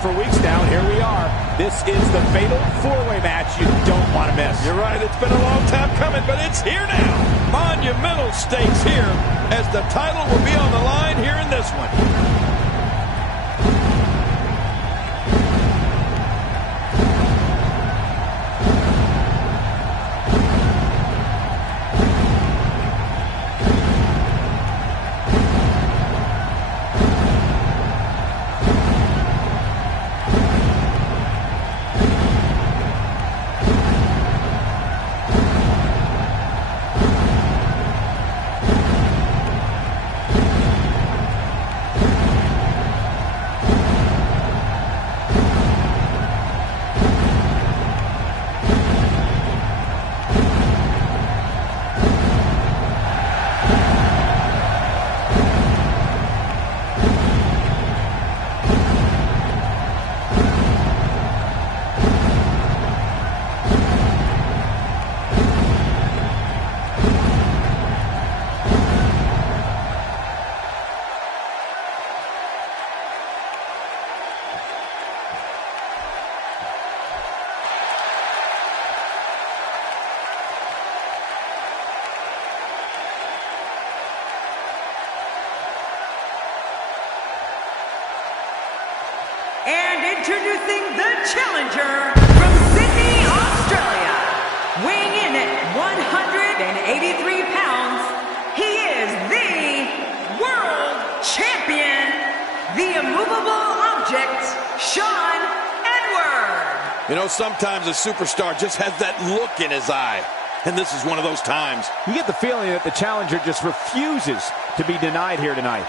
for weeks now, and here we are. This is the fatal four-way match you don't want to miss. You're right, it's been a long time coming, but it's here now. Monumental stakes here, as the title will be on the line here in this one. And introducing the challenger from Sydney, Australia, weighing in at 183 pounds, he is the world champion, the immovable object, Sean Edwards. You know, sometimes a superstar just has that look in his eye, and this is one of those times. You get the feeling that the challenger just refuses to be denied here tonight.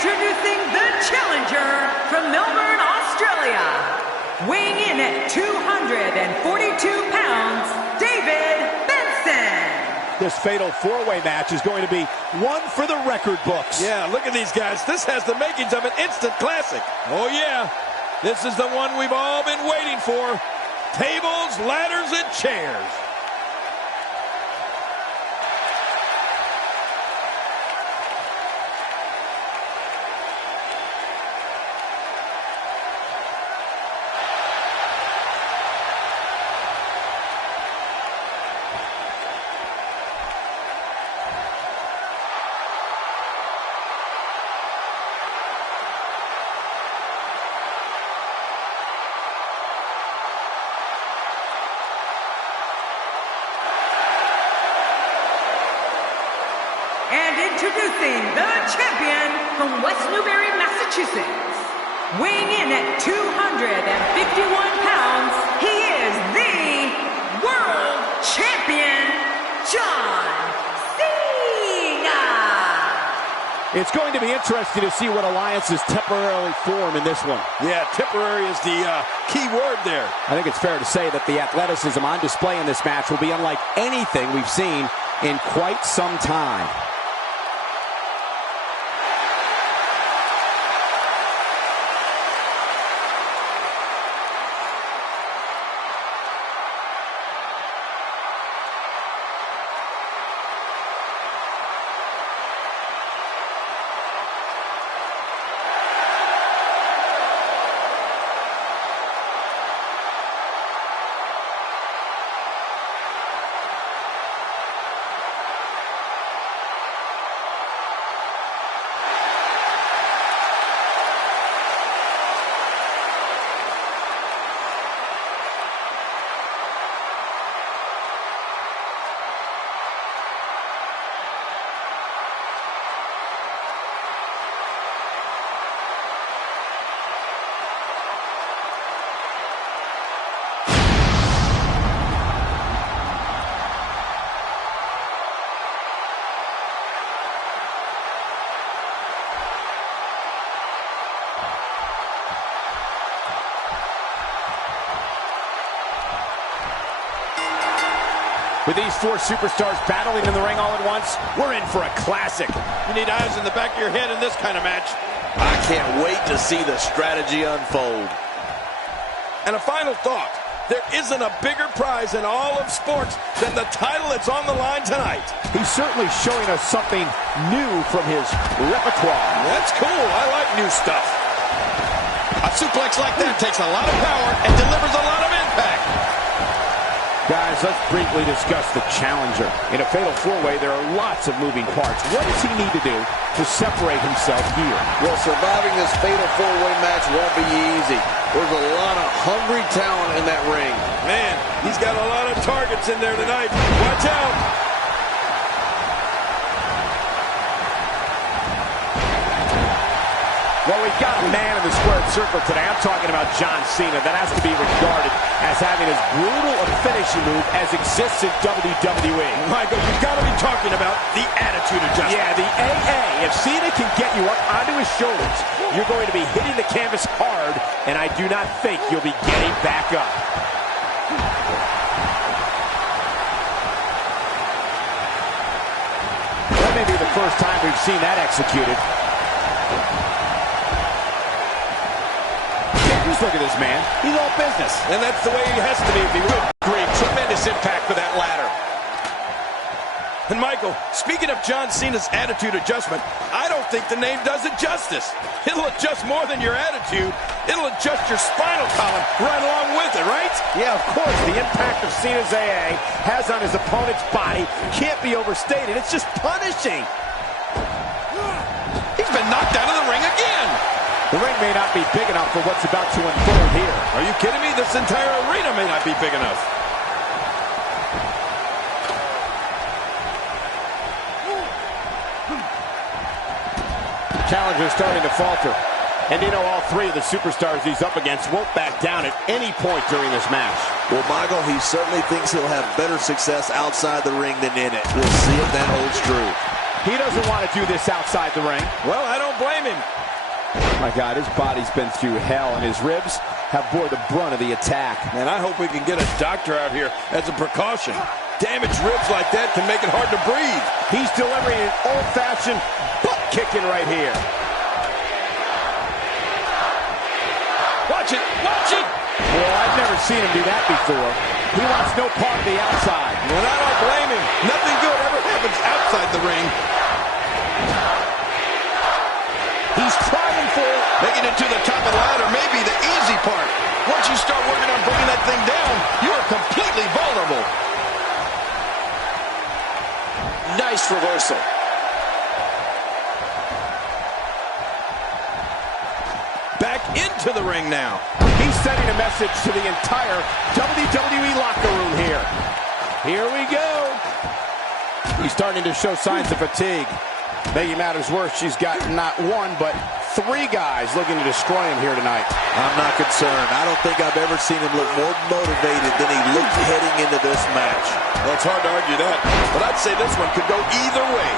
Introducing the challenger from Melbourne, Australia, weighing in at 242 pounds, David Benson. This fatal four-way match is going to be one for the record books. Yeah, look at these guys. This has the makings of an instant classic. Oh, yeah. This is the one we've all been waiting for. Tables, ladders, and chairs. And introducing the champion from West Newbury, Massachusetts, weighing in at 251 pounds, he is the world champion, John Cena. It's going to be interesting to see what alliances temporarily form in this one. Yeah, temporary is the key word there. I think it's fair to say that the athleticism on display in this match will be unlike anything we've seen in quite some time. With these four superstars battling in the ring all at once, we're in for a classic. You need eyes in the back of your head in this kind of match. I can't wait to see the strategy unfold. And a final thought. There isn't a bigger prize in all of sports than the title that's on the line tonight. He's certainly showing us something new from his repertoire. That's cool. I like new stuff. A suplex like that takes a lot of power and delivers a lot of impact. Guys, let's briefly discuss the challenger. In a fatal four-way, there are lots of moving parts. What does he need to do to separate himself here? Well, surviving this fatal four-way match won't be easy. There's a lot of hungry talent in that ring. Man, he's got a lot of targets in there tonight. Watch out. Well, we've got a man in the squared circle today. I'm talking about John Cena. That has to be regarded as having as brutal a finishing move as exists in WWE. Michael, you've got to be talking about the attitude adjustment. Yeah, the AA. If Cena can get you up onto his shoulders, you're going to be hitting the canvas hard, and I do not think you'll be getting back up. That may be the first time we've seen that executed. Look at this man. He's all business. And that's the way he has to be. Good grief. Tremendous impact for that ladder. And Michael, speaking of John Cena's attitude adjustment, I don't think the name does it justice. It'll adjust more than your attitude. It'll adjust your spinal column right along with it, right? Yeah, of course. The impact of Cena's AA has on his opponent's body can't be overstated. It's just punishing. He's been knocked out of the ring again. The ring may not be big enough for what's about to unfold here. Are you kidding me? This entire arena may not be big enough. Challenger's starting to falter. And you know, all three of the superstars he's up against won't back down at any point during this match. Well, Michael, he certainly thinks he'll have better success outside the ring than in it. We'll see if that holds true. He doesn't want to do this outside the ring. Well, I don't blame him. My God, his body's been through hell, and his ribs have bore the brunt of the attack. And I hope we can get a doctor out here as a precaution. Damaged ribs like that can make it hard to breathe. He's delivering an old-fashioned butt kicking right here. Watch it! Watch it! Well, I've never seen him do that before. He wants no part of the outside. And I don't blame him. Nothing good ever happens outside the ring. He's trying for it. Making it to the top of the ladder may be the easy part. Once you start working on bringing that thing down, you are completely vulnerable. Nice reversal. Back into the ring now. He's sending a message to the entire WWE locker room here. Here we go. He's starting to show signs of fatigue. Making matters worse, she's got not one, but three guys looking to destroy him here tonight. I'm not concerned. I don't think I've ever seen him look more motivated than he looked heading into this match. Well, it's hard to argue that, but I'd say this one could go either way.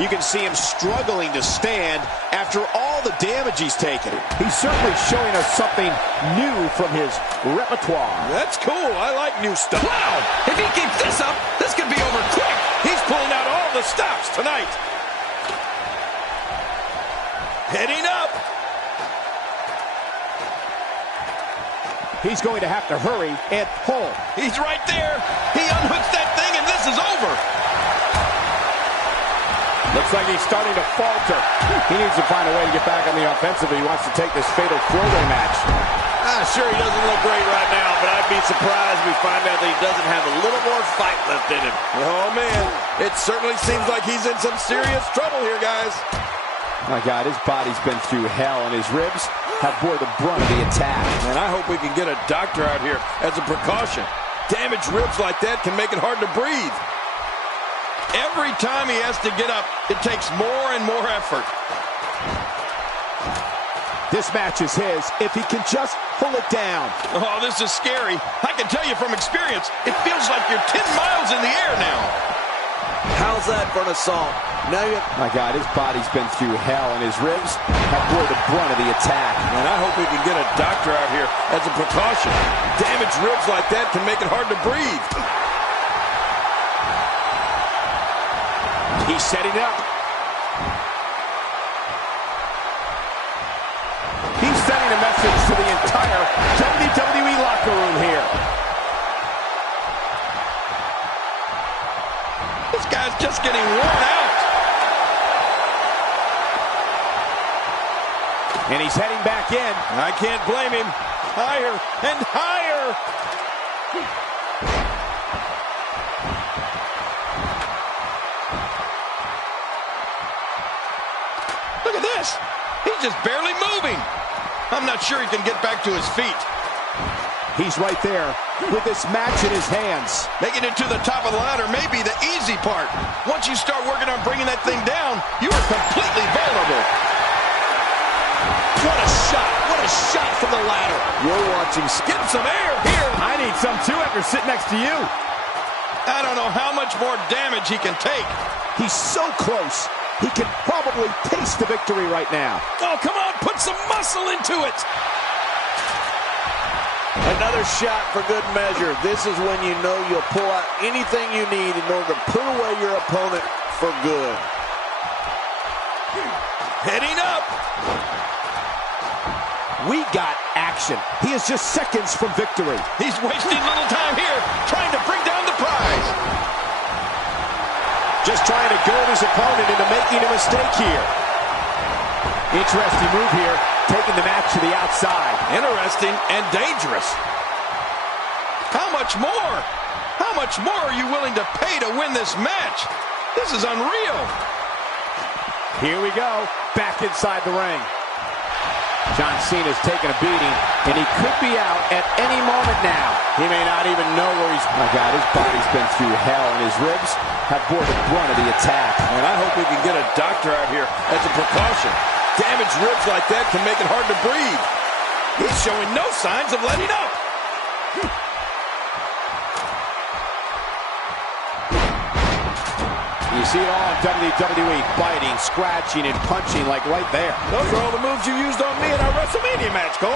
You can see him struggling to stand after all the damage he's taken. He's certainly showing us something new from his repertoire. That's cool. I like new stuff. Wow! If he keeps this up, this could be over quick. He's pulling out all the stops tonight. Heading up. He's going to have to hurry and pull. He's right there. He unhooks that thing and this is over. Looks like he's starting to falter. He needs to find a way to get back on the offensive if he wants to take this fatal four-way match. Sure, he doesn't look great right now, but I'd be surprised if we find out that he doesn't have a little more fight left in him. Oh, man. It certainly seems like he's in some serious trouble here, guys. My God, his body's been through hell, and his ribs have bore the brunt of the attack. And I hope we can get a doctor out here as a precaution. Damaged ribs like that can make it hard to breathe. Every time he has to get up, it takes more and more effort. This match is his if he can just pull it down. Oh, this is scary. I can tell you from experience, it feels like you're 10 miles in the air now. How's that for an assault? Now you... My God, his body's been through hell, and his ribs have bore the brunt of the attack. And I hope we can get a doctor out here as a precaution. Damaged ribs like that can make it hard to breathe. He's setting up. He's sending a message to the entire WWE locker room here. This guy's just getting worn out. And he's heading back in. I can't blame him. Higher and higher. Look at this. He's just barely moving. I'm not sure he can get back to his feet. He's right there with this match in his hands. Making it to the top of the ladder may be the easy part. Once you start working on bringing that thing down, you are completely vulnerable. What a shot. What a shot from the ladder. You're watching. Getting some air here. I need some too after sitting next to you. I don't know how much more damage he can take. He's so close. He can probably taste the victory right now. Oh, come on. Put some muscle into it. Another shot for good measure. This is when you know you'll pull out anything you need in order to put away your opponent for good. Heading up. We got action. He is just seconds from victory. He's wasting little time here, trying to bring down the prize. Just trying to goad his opponent into making a mistake here. Interesting move here, taking the match to the outside. Interesting and dangerous. How much more? How much more are you willing to pay to win this match? This is unreal. Here we go, back inside the ring. John Cena's taking a beating, and he could be out at any moment now. He may not even know where he's... My God, his body's been through hell, and his ribs have bore the brunt of the attack. And I hope we can get a doctor out here as a precaution. Damaged ribs like that can make it hard to breathe. He's showing no signs of letting up. You see it all in WWE, biting, scratching, and punching like right there. Those are all the moves you used on me in our WrestleMania match, Cole.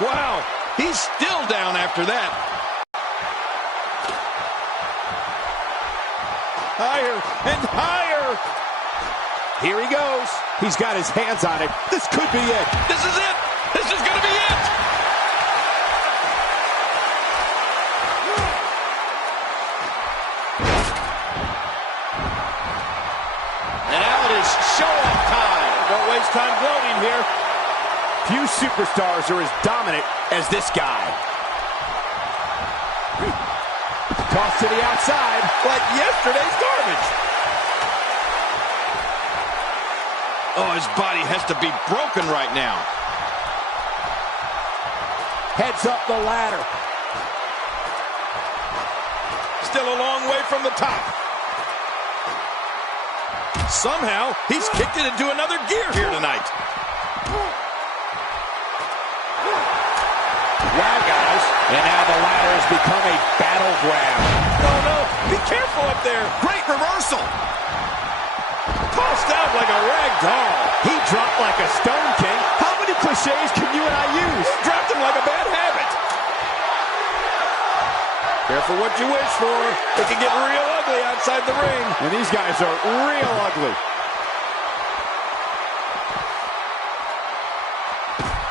Wow, he's still down after that. Higher and higher. Here he goes. He's got his hands on it. This could be it. This is it. This is going to be it. And now it is show-off time. Don't waste time gloating here. Few superstars are as dominant as this guy. Toss to the outside. Like yesterday's garbage. Oh, his body has to be broken right now. Heads up the ladder. Still a long way from the top. Somehow, he's kicked it into another gear here tonight. Wow, guys. And now the ladder has become a battleground. Oh, no. Be careful up there. Great reversal. Tossed out like a rag doll. He dropped like a stone king. How many cliches can you and I use? Dropped him like a bad habit. Careful what you wish for. It can get real ugly outside the ring. And these guys are real ugly.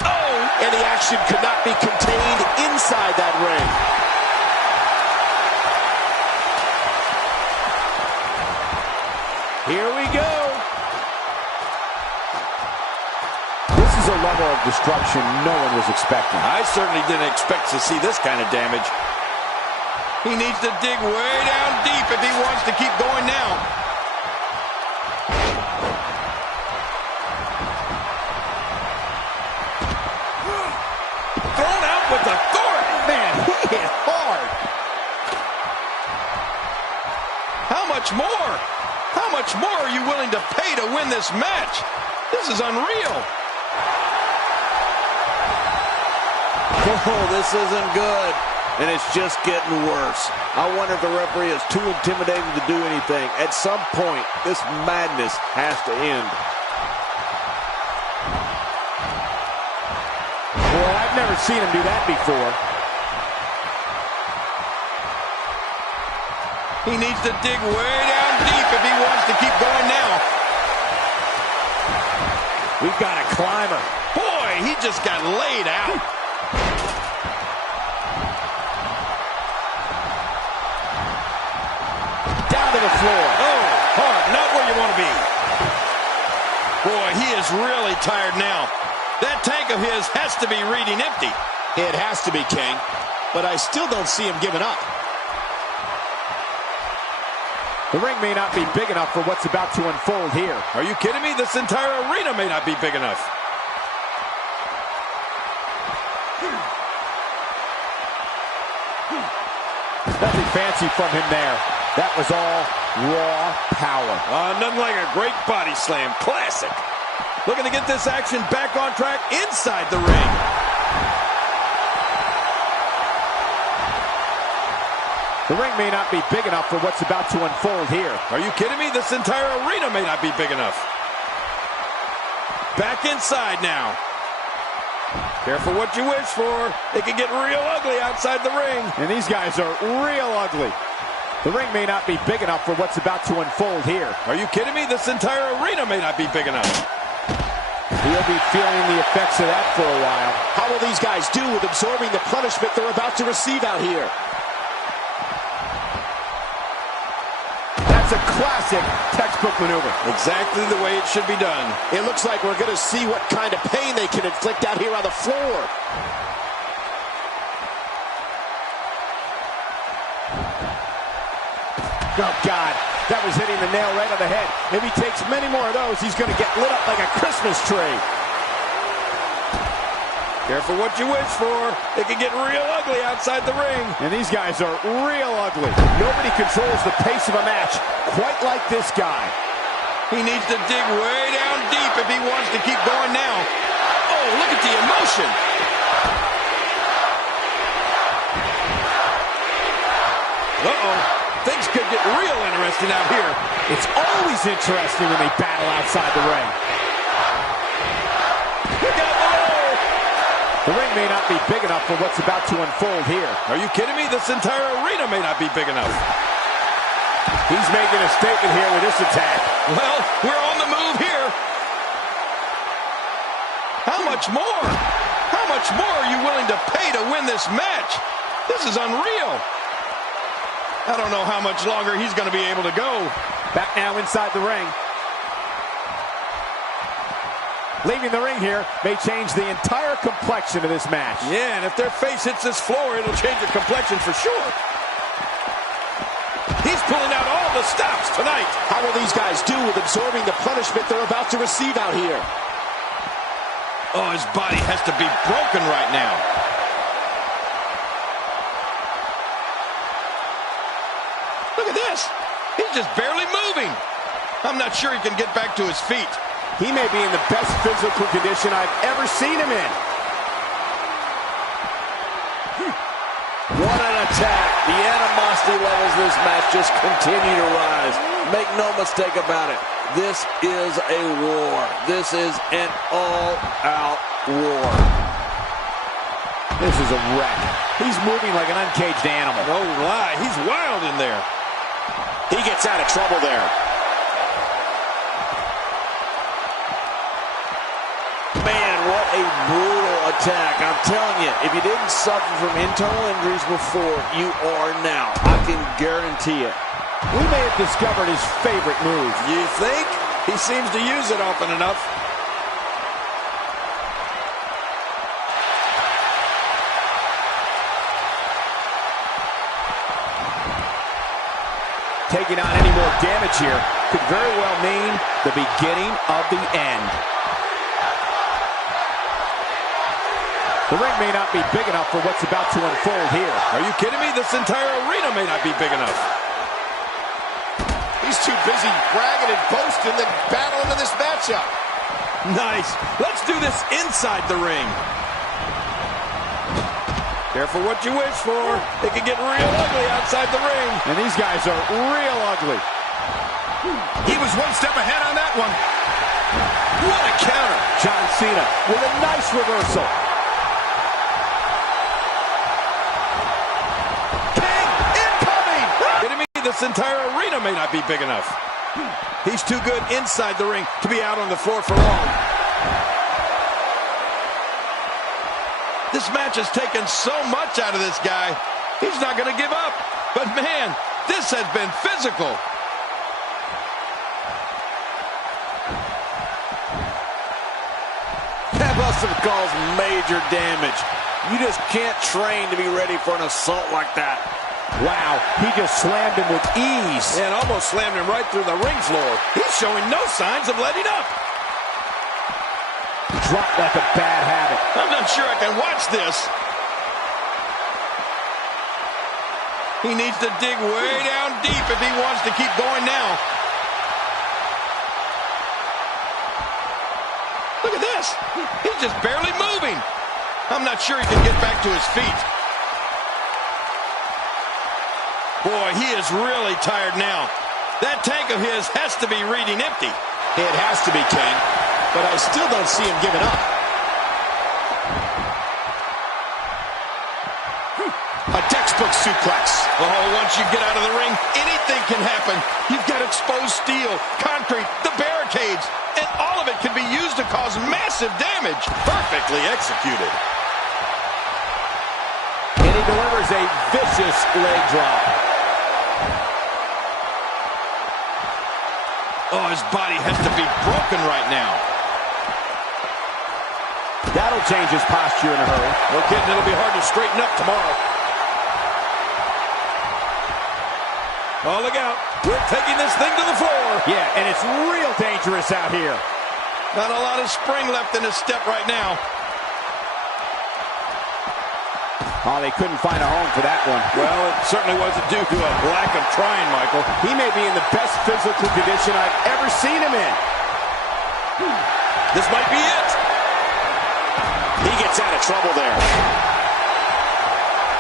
Oh! And the action could not be contained inside that ring. Here we go. This is a level of destruction no one was expecting. I certainly didn't expect to see this kind of damage. He needs to dig way down deep if he wants to keep going now. Thrown out with authority. Man, he hit hard. How much more? How much more are you willing to pay to win this match? This is unreal. Oh, this isn't good. and it's just getting worse. I wonder if the referee is too intimidated to do anything. At some point, this madness has to end. Well, I've never seen him do that before. He needs to dig way down deep if he wants to keep going now. We've got a climber. Boy, he just got laid out. Down to the floor. Oh, hard, not where you want to be. Boy, he is really tired now. That tank of his has to be reading empty. It has to be, King, but I still don't see him giving up. The ring may not be big enough for what's about to unfold here. Are you kidding me? This entire arena may not be big enough. Nothing fancy from him there. That was all raw power. Nothing like a great body slam. Classic. Looking to get this action back on track inside the ring. The ring may not be big enough for what's about to unfold here. Are you kidding me? This entire arena may not be big enough. Back inside now. Careful what you wish for. It can get real ugly outside the ring. And these guys are real ugly. The ring may not be big enough for what's about to unfold here. Are you kidding me? This entire arena may not be big enough. He'll be feeling the effects of that for a while. How will these guys do with absorbing the punishment they're about to receive out here? That's a classic textbook maneuver. Exactly the way it should be done. It looks like we're going to see what kind of pain they can inflict out here on the floor. Oh, God. That was hitting the nail right on the head. If he takes many more of those, he's going to get lit up like a Christmas tree. Careful what you wish for. It can get real ugly outside the ring. And these guys are real ugly. Nobody controls the pace of a match quite like this guy. He needs to dig way down deep if he wants to keep going now. Oh, look at the emotion. Uh-oh. Things could get real interesting out here. It's always interesting when they battle outside the ring. Look out below. The ring may not be big enough for what's about to unfold here. Are you kidding me? This entire arena may not be big enough. He's making a statement here with this attack. Well, we're on the move here. How much more? How much more are you willing to pay to win this match? This is unreal. I don't know how much longer he's going to be able to go. Back now inside the ring. Leaving the ring here may change the entire complexion of this match. Yeah, and if their face hits this floor, it'll change the complexion for sure. He's pulling out all the stops tonight. How will these guys do with absorbing the punishment they're about to receive out here? Oh, his body has to be broken right now. Look at this. He's just barely moving. I'm not sure he can get back to his feet. He may be in the best physical condition I've ever seen him in. What an attack. The animosity levels of this match just continue to rise. Make no mistake about it. This is a war. This is an all-out war. This is a wreck. He's moving like an uncaged animal. No lie. He's wild in there. He gets out of trouble there. Man, what a brutal attack. I'm telling you, if you didn't suffer from internal injuries before, you are now. I can guarantee it. We may have discovered his favorite move. You think? He seems to use it often enough. Taking on any more damage here could very well mean the beginning of the end. The ring may not be big enough for what's about to unfold here. Are you kidding me? This entire arena may not be big enough. He's too busy bragging and boasting than battling in this matchup. Nice. Let's do this inside the ring. Careful what you wish for. It can get real ugly outside the ring. And these guys are real ugly. He was one step ahead on that one. What a counter. John Cena with a nice reversal. King incoming. Kidding me? This entire arena may not be big enough. He's too good inside the ring to be out on the floor for long. This match has taken so much out of this guy. He's not going to give up. But man, this has been physical. That must have caused major damage. You just can't train to be ready for an assault like that. Wow, he just slammed him with ease. And almost slammed him right through the ring floor. He's showing no signs of letting up. Dropped like a bad habit. I'm not sure I can watch this. He needs to dig way down deep if he wants to keep going now. Look at this. He's just barely moving. I'm not sure he can get back to his feet. Boy, he is really tired now. That tank of his has to be reading empty. It has to be, King. But I still don't see him giving up. A textbook suplex. Oh, once you get out of the ring, anything can happen. You've got exposed steel, concrete, the barricades, and all of it can be used to cause massive damage. Perfectly executed. And he delivers a vicious leg drop. Oh, his body has to be broken right now. That'll change his posture in a hurry. No kidding, it'll be hard to straighten up tomorrow. Oh, look out. We're taking this thing to the floor. Yeah, and it's real dangerous out here. Not a lot of spring left in his step right now. Oh, they couldn't find a home for that one. Well, it certainly wasn't due to a lack of trying, Michael. He may be in the best physical condition I've ever seen him in. This might be it. He gets out of trouble there.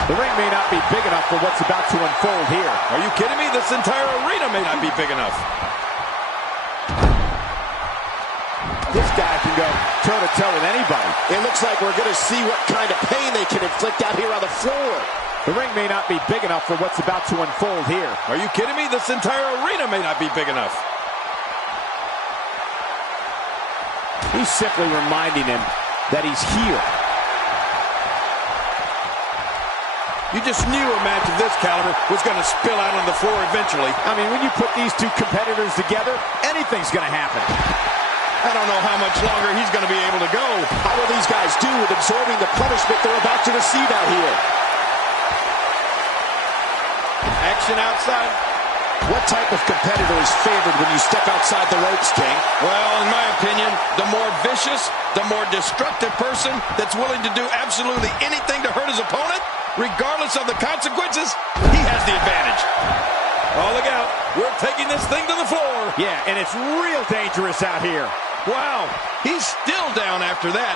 The ring may not be big enough for what's about to unfold here. Are you kidding me? This entire arena may not be big enough. This guy can go toe-to-toe with anybody. It looks like we're going to see what kind of pain they can inflict out here on the floor. The ring may not be big enough for what's about to unfold here. Are you kidding me? This entire arena may not be big enough. He's simply reminding him that he's here. You just knew a match of this caliber was going to spill out on the floor eventually. I mean, when you put these two competitors together, anything's going to happen. I don't know how much longer he's going to be able to go. How will these guys do with absorbing the punishment they're about to receive out here? Action outside. What type of competitor is favored when you step outside the ropes, King? Well, in my opinion, the more vicious, the more destructive person that's willing to do absolutely anything to hurt his opponent, regardless of the consequences, he has the advantage. Oh, look out. We're taking this thing to the floor. Yeah, and it's real dangerous out here. Wow, he's still down after that.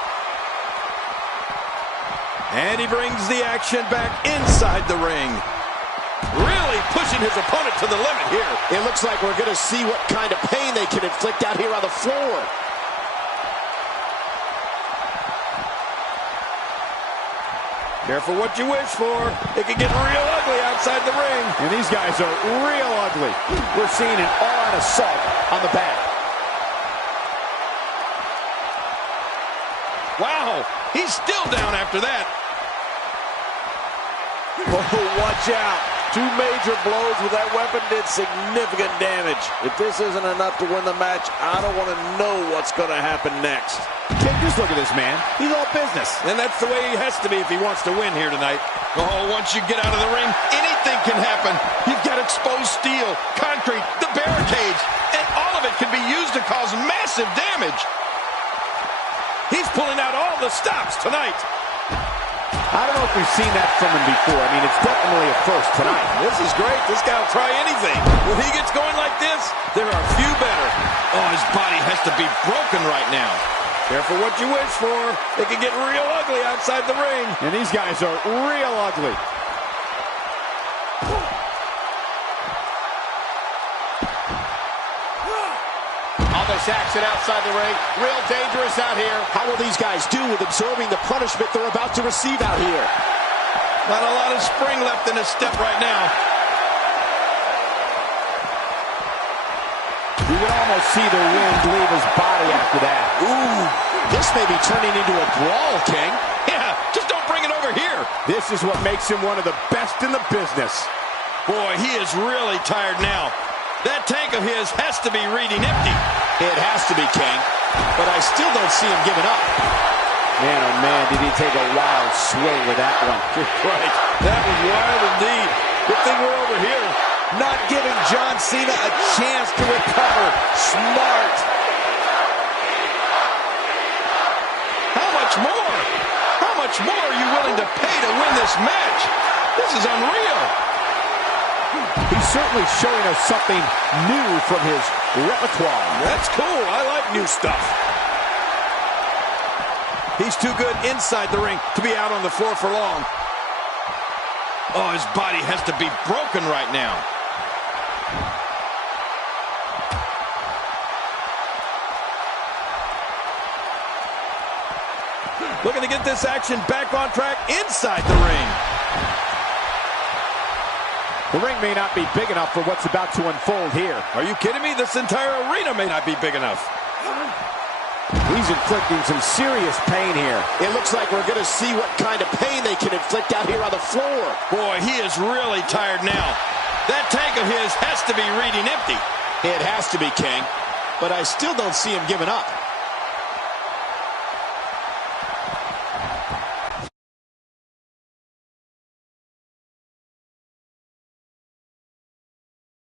And he brings the action back inside the ring. Really pushing his opponent to the limit here. It looks like we're going to see what kind of pain they can inflict out here on the floor. Careful what you wish for. It can get real ugly outside the ring. And these guys are real ugly. We're seeing an all-out assault on the back. Wow, he's still down after that. Oh, watch out. Two major blows with that weapon did significant damage. If this isn't enough to win the match, I don't want to know what's going to happen next. Kid, just look at this man. He's all business. And that's the way he has to be if he wants to win here tonight. Oh, once you get out of the ring, anything can happen. You've got exposed steel, concrete, the barricades, and all of it can be used to cause massive damage. He's pulling out all the stops tonight. I don't know if we've seen that from him before. I mean, it's definitely a first tonight. This is great. This guy will try anything. When he gets going like this, there are few better. Oh, his body has to be broken right now. Careful what you wish for. It can get real ugly outside the ring. And these guys are real ugly. On this action outside the ring, real dangerous out here. How will these guys do with absorbing the punishment they're about to receive out here? Not a lot of spring left in his step right now. You would almost see the wind leave his body after that. Ooh, this may be turning into a brawl, King. Yeah, just don't bring it over here. This is what makes him one of the best in the business. Boy, he is really tired now. That tank of his has to be reading empty. It has to be, King. But I still don't see him giving up. Man, oh man, did he take a wild swing with that one. Right. That was wild indeed. Good thing we're over here. Not giving John Cena a chance to recover. Smart. How much more? How much more are you willing to pay to win this match? This is unreal. He's certainly showing us something new from his repertoire. That's cool. I like new stuff. He's too good inside the ring to be out on the floor for long. Oh, his body has to be broken right now. Looking to get this action back on track inside the ring. The ring may not be big enough for what's about to unfold here. Are you kidding me? This entire arena may not be big enough. He's inflicting some serious pain here. It looks like we're going to see what kind of pain they can inflict out here on the floor. Boy, he is really tired now. That tank of his has to be reading empty. It has to be, King. But I still don't see him giving up.